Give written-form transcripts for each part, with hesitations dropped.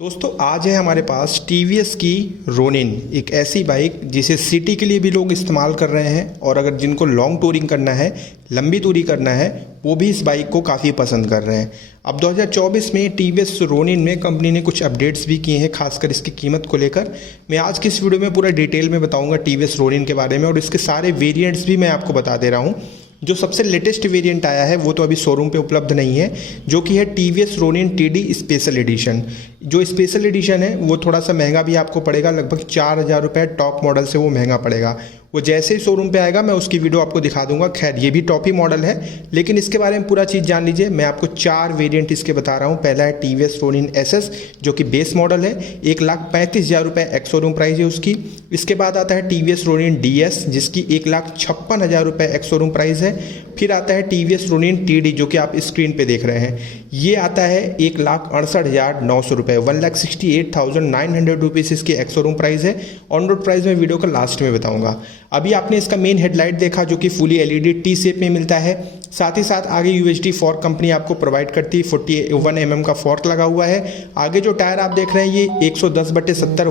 दोस्तों आज है हमारे पास टीवीएस की रोनिन, एक ऐसी बाइक जिसे सिटी के लिए भी लोग इस्तेमाल कर रहे हैं और अगर जिनको लॉन्ग टूरिंग करना है, लंबी दूरी करना है, वो भी इस बाइक को काफ़ी पसंद कर रहे हैं। अब 2024 में टीवीएस रोनिन में कंपनी ने कुछ अपडेट्स भी किए हैं, खासकर इसकी कीमत को लेकर। मैं आज की इस वीडियो में पूरा डिटेल में बताऊंगा टीवीएस रोनिन के बारे में और इसके सारे वेरिएंट्स भी मैं आपको बता दे रहा हूँ। जो सबसे लेटेस्ट वेरिएंट आया है वो तो अभी शोरूम पे उपलब्ध नहीं है, जो कि है TVS Ronin TD special edition. जो स्पेशल एडिशन है वो थोड़ा सा महंगा भी आपको पड़ेगा, लगभग 4,000 रुपये टॉप मॉडल से वो महंगा पड़ेगा। वो जैसे ही शोरूम पे आएगा मैं उसकी वीडियो आपको दिखा दूंगा। खैर ये भी टॉप ही मॉडल है, लेकिन इसके बारे में पूरा चीज़ जान लीजिए। मैं आपको 4 वेरिएंट इसके बता रहा हूँ। पहला है टीवीएस रोनिन एसएस, जो कि बेस मॉडल है, 1,35,000 रुपये एक्स शोरूम प्राइस है उसकी। इसके बाद आता है टीवीएस रोनिन डीएस, जिसकी 1,56,000 रुपये एक्स शोरूम प्राइस है। फिर आता है टीवीएस रोनिन टीडी, जो कि आप स्क्रीन पे देख रहे हैं। ये आता है 1,68,900 रुपये, 1,68,900 रुपीज़ इसकी एक्स शोरूम प्राइस है। ऑन रोड प्राइस में वीडियो का लास्ट में बताऊंगा। अभी आपने इसका मेन हेडलाइट देखा, जो कि फुली एलईडी टी शेप में मिलता है। साथ ही साथ आगे यूएचडी फॉर्क कंपनी आपको प्रोवाइड करती है। 41 mm का फॉर्क लगा हुआ है। आगे जो टायर आप देख रहे हैं ये 110/70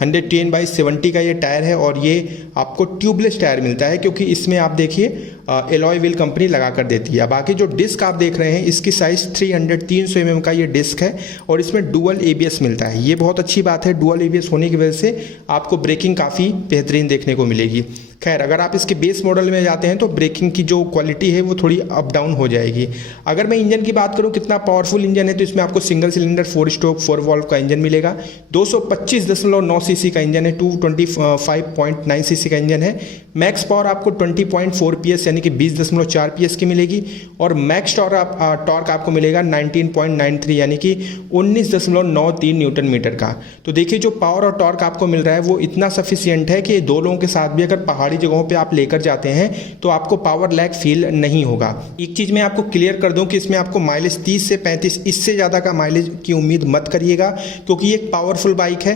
110/70 का ये टायर है और ये आपको ट्यूबलेस टायर मिलता है, क्योंकि इसमें आप देखिए एलॉय व्हील कंपनी लगा कर देती है। बाकी जो डिस्क आप देख रहे हैं इसकी साइज 300 mm का ये डिस्क है और इसमें डुअल एबीएस मिलता है। ये बहुत अच्छी बात है, डुअल एबीएस होने की वजह से आपको ब्रेकिंग काफ़ी बेहतरीन देखने को मिलेगी। खैर अगर आप इसके बेस मॉडल में जाते हैं तो ब्रेकिंग की जो क्वालिटी है वो थोड़ी अप डाउन हो जाएगी। अगर मैं इंजन की बात करूं कितना पावरफुल इंजन है, तो इसमें आपको सिंगल सिलेंडर 4 स्ट्रोक 4 वॉल्व का इंजन मिलेगा। 225.9 सीसी का इंजन है, 225.9 सीसी का इंजन है। मैक्स पावर आपको 20.4 PS यानी कि 20.4 PS की मिलेगी और मैक्स टॉर्क आपको मिलेगा 19.93 यानी कि 19.93 न्यूटन मीटर का। तो देखिए जो पावर और टॉर्क आपको मिल रहा है वो इतना सफिशियंट है कि दो लोगों के साथ भी अगर पहाड़ी जगहों पे आप लेकर जाते हैं तो आपको पावर लैग फील नहीं होगा। एक चीज मैं आपको क्लियर कर दूं कि इसमें आपको माइलेज 30 से 35 इससे ज़्यादा का माइलेज की उम्मीद मत करिएगा, क्योंकि ये एक पावरफुल बाइक है।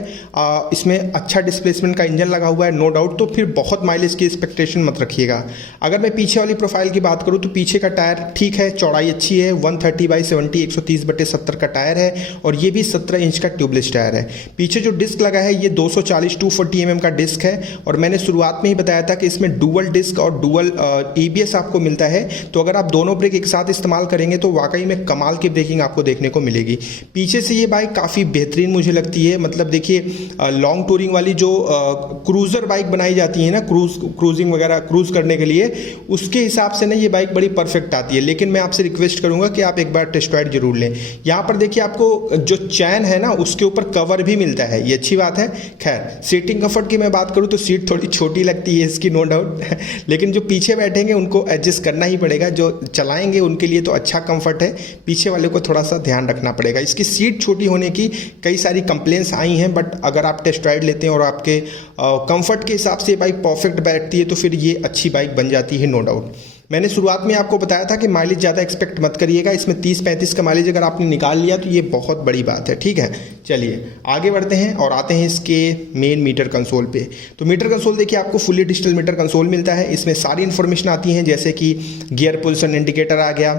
इसमें अच्छा डिस्प्लेसमेंट का इंजन लगा हुआ है, नो डाउट, तो फिर बहुत माइलेज की एक्सपेक्टेशन मत रखिएगा। अगर मैं पीछे वाली प्रोफाइल की बात करूँ तो पीछे का टायर ठीक है, चौड़ाई अच्छी है, 130/70 130/70 का टायर है और ये भी 17 इंच का ट्यूबलेस टायर है। पीछे जो डिस्क लगा है ये 240/240 mm का डिस्क है और मैंने शुरुआत में ही बताया था कि इसमें डुअल डिस्क और डुअल एबीएस आपको मिलता है। तो अगर आप दोनों ब्रेक एक साथ इस्तेमाल करेंगे तो वाकई में कमाल की ब्रेकिंग आपको देखने को मिलेगी। पीछे से ये बाइक काफ़ी बेहतरीन मुझे लगती है। मतलब देखिए लॉन्ग टूरिंग वाली जो क्रूज़र बाइक बनाई जाती है ना, क्रूजिंग वगैरह क्रूज करने के लिए, उसके हिसाब से ना ये बाइक बड़ी परफेक्ट आती है। लेकिन मैं आपसे रिक्वेस्ट करूंगा कि आप एक बार टेस्ट राइड जरूर लें। यहाँ पर देखिए आपको जो चैन है ना उसके ऊपर कवर भी मिलता है, ये अच्छी बात है। खैर सीटिंग कंफर्ट की मैं बात करूँ तो सीट थोड़ी छोटी लगती है इसकी, नो डाउट, लेकिन जो पीछे बैठेंगे उनको एडजस्ट करना ही पड़ेगा। जो चलाएंगे उनके लिए तो अच्छा कंफर्ट है, पीछे वाले को थोड़ा सा ध्यान रखना पड़ेगा। इसकी सीट छोटी होने की कई सारी कंप्लेंट्स आई हैं, बट अगर आप टेस्ट राइड लेते हैं और आपके कंफर्ट के हिसाब से बाइक परफेक्ट बैठती है तो फिर ये अच्छी बाइक बन जाती है, नो डाउट। मैंने शुरुआत में आपको बताया था कि माइलेज ज़्यादा एक्सपेक्ट मत करिएगा। इसमें 30-35 का माइलेज अगर आपने निकाल लिया तो ये बहुत बड़ी बात है, ठीक है। चलिए आगे बढ़ते हैं और आते हैं इसके मेन मीटर कंसोल पे। तो मीटर कंसोल देखिए आपको फुली डिजिटल मीटर कंसोल मिलता है। इसमें सारी इन्फॉर्मेशन आती हैं, जैसे कि गियर पोजिशन इंडिकेटर आ गया,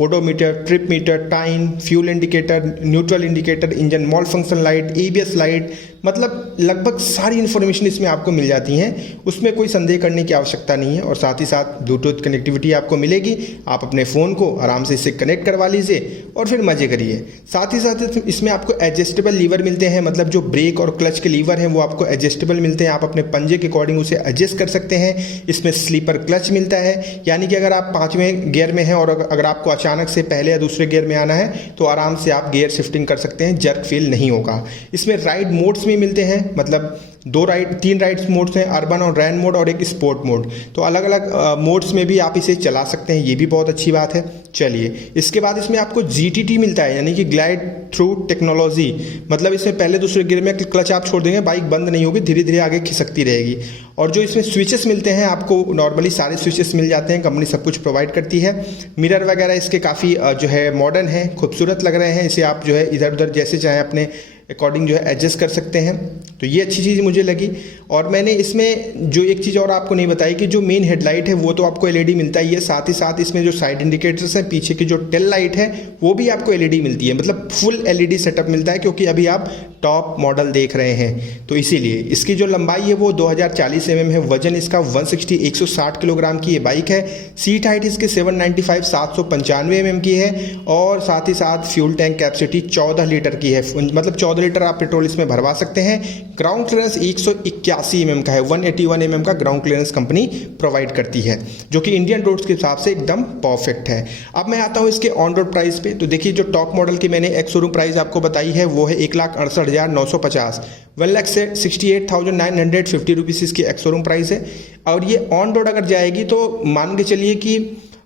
odometer, trip meter, time, fuel indicator, neutral indicator, engine mall function light, ABS light, मतलब लगभग सारी इन्फॉर्मेशन इसमें आपको मिल जाती हैं। उसमें कोई संदेह करने की आवश्यकता नहीं है और साथ ही साथ ब्लूटूथ कनेक्टिविटी आपको मिलेगी। आप अपने फ़ोन को आराम से इससे कनेक्ट करवा लीजिए और फिर मज़े करिए। साथ ही साथ इसमें आपको एडजस्टेबल लीवर मिलते हैं, मतलब जो ब्रेक और क्लच के लीवर हैं वो आपको एडजस्टेबल मिलते हैं। आप अपने पंजे के अकॉर्डिंग उसे एडजस्ट कर सकते हैं। इसमें स्लीपर क्लच मिलता है, यानी कि अगर आप 5वें गियर में हैं और अगर आपको अचानक से पहले या दूसरे गियर में आना है तो आराम से आप गियर शिफ्टिंग कर सकते हैं, जर्क फील नहीं होगा। इसमें राइड मोड्स भी मिलते हैं, मतलब 3 राइड्स मोड्स हैं, अर्बन और रैन मोड और एक स्पोर्ट मोड। तो अलग अलग मोड्स में भी आप इसे चला सकते हैं, ये भी बहुत अच्छी बात है। चलिए इसके बाद इसमें आपको GTT मिलता है, यानी कि ग्लाइड थ्रू टेक्नोलॉजी। मतलब इसमें पहले दूसरे गियर में क्लच आप छोड़ देंगे, बाइक बंद नहीं होगी, धीरे धीरे आगे खिसकती रहेगी। और जो इसमें स्विचेस मिलते हैं आपको नॉर्मली सारे स्विचेस मिल जाते हैं, कंपनी सब कुछ प्रोवाइड करती है। मिरर वगैरह इसके काफ़ी जो है मॉडर्न है, खूबसूरत लग रहे हैं। इसे आप जो है इधर उधर जैसे चाहें अपने अकॉर्डिंग जो है एडजस्ट कर सकते हैं। तो ये अच्छी चीज़ मुझे लगी। और मैंने इसमें जो एक चीज़ और आपको नहीं बताई कि जो मेन हेडलाइट है वो तो आपको एलईडी मिलता ही है, साथ ही साथ इसमें जो साइड इंडिकेटर्स हैं, पीछे की जो टेल लाइट है वो भी आपको एलईडी मिलती है, मतलब फुल एलईडी सेटअप मिलता है, क्योंकि अभी आप टॉप मॉडल देख रहे हैं। तो इसीलिए इसकी जो लंबाई है वो 2040 mm है, वजन इसका 160 किलोग्राम की ये बाइक है। सीट हाइट इसकी 795 795 mm की है, और साथ ही साथ फ्यूल टैंक कैपेसिटी 14 लीटर की है, मतलब 14 लीटर आप पेट्रोल इसमें भरवा सकते हैं। ग्राउंड क्लियरेंस 181 mm का है, 181 mm का ग्राउंड क्लियरेंस कंपनी प्रोवाइड करती है, जो कि इंडियन रोड्स के हिसाब से एकदम परफेक्ट है। अब मैं आता हूँ इसके ऑन रोड प्राइस पे। तो देखिए, जो टॉप मॉडल की मैंने एक्स शोरूम प्राइस आपको बताई है वो है 1,68,950, 1,68,950 रुपीज़ इसकी एक्स शोरूम प्राइस है। और ये ऑन रोड अगर जाएगी तो मान के चलिए कि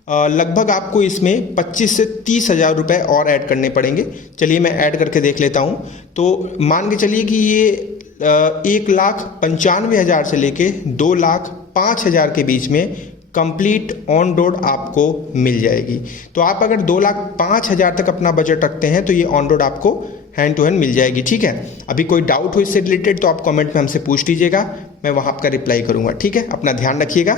लगभग आपको इसमें 25 से 30 हज़ार रुपये और ऐड करने पड़ेंगे। चलिए मैं ऐड करके देख लेता हूँ। तो मान के चलिए कि ये 1,95,000 से लेके 2,05,000 के बीच में कंप्लीट ऑन रोड आपको मिल जाएगी। तो आप अगर 2,05,000 तक अपना बजट रखते हैं तो ये ऑन रोड आपको हैंड टू हैंड मिल जाएगी। ठीक है, अभी कोई डाउट हो इससे रिलेटेड तो आप कमेंट में हमसे पूछ लीजिएगा, मैं वहाँ आपका रिप्लाई करूँगा। ठीक है, अपना ध्यान रखिएगा।